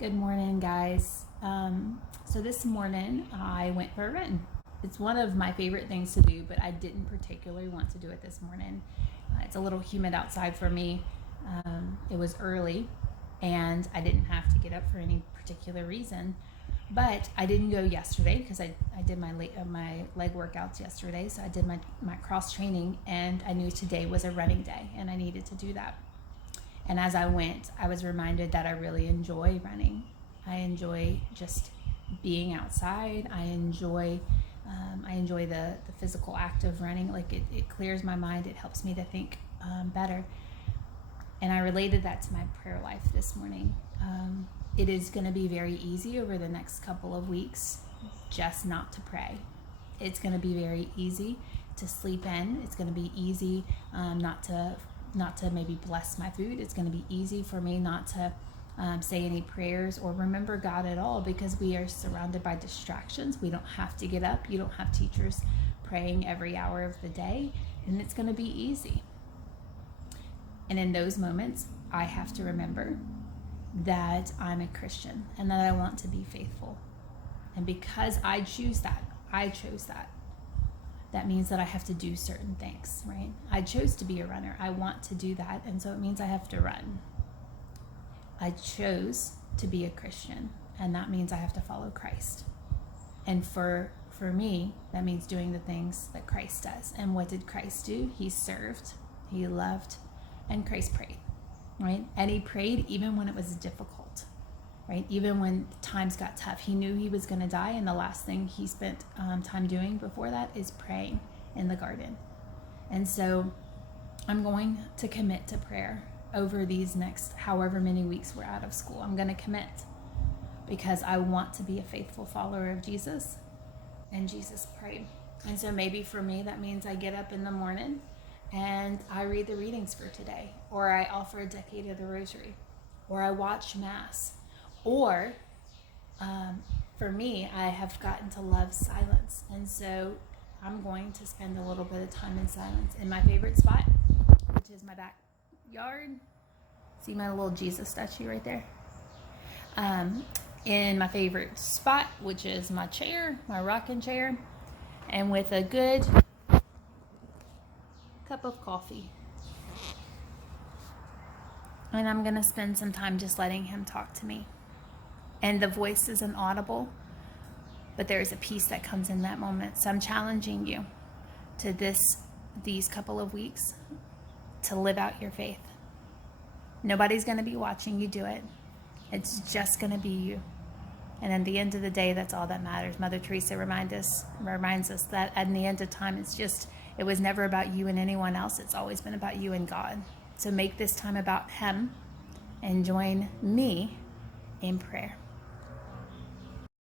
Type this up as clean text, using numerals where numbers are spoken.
Good morning, guys. So this morning I went for a run. It's one of my favorite things to do, but I didn't particularly want to do it this morning. It's a little humid outside for me. It was early and I didn't have to get up for any particular reason. But I didn't go yesterday because I did my leg workouts yesterday. So I did my cross training, and I knew today was a running day and I needed to do that. And as I went, I was reminded that I really enjoy running. I enjoy just being outside. I enjoy the physical act of running. Like it clears my mind. It helps me to think better. And I related that to my prayer life this morning. It is going to be very easy over the next couple of weeks just not to pray. It's going to be very easy to sleep in. It's going to be easy not to maybe bless my food. It's going to be easy for me not to say any prayers or remember God at all, because we are surrounded by distractions. We don't have to get up. You don't have teachers praying every hour of the day, and it's going to be easy. And in those moments, I have to remember that I'm a Christian and that I want to be faithful. And because I chose that, that means that I have to do certain things, right? I chose to be a runner. I want to do that, and so it means I have to run. I chose to be a Christian, and that means I have to follow Christ. And for me, that means doing the things that Christ does. And what did Christ do? He served, he loved, and Christ prayed, right? And he prayed even when it was difficult, right? Even when times got tough. He knew he was going to die, and the last thing he spent time doing before that is praying in the garden. And so I'm going to commit to prayer over these next however many weeks we're out of school. I'm going to commit because I want to be a faithful follower of Jesus, and Jesus prayed. And so maybe for me that means I get up in the morning and I read the readings for today, or I offer a decade of the rosary, or I watch Mass. Or for me, I have gotten to love silence, and so I'm going to spend a little bit of time in silence in my favorite spot, which is my backyard. See my little Jesus statue right there? In my favorite spot, which is my chair, my rocking chair, and with a good cup of coffee. And I'm going to spend some time just letting him talk to me. And the voice isn't audible, but there is a peace that comes in that moment. So I'm challenging you to these couple of weeks to live out your faith. Nobody's going to be watching you do it. It's just going to be you. And at the end of the day, that's all that matters. Mother Teresa reminds us that at the end of time, it was never about you and anyone else. It's always been about you and God. So make this time about him and join me in prayer.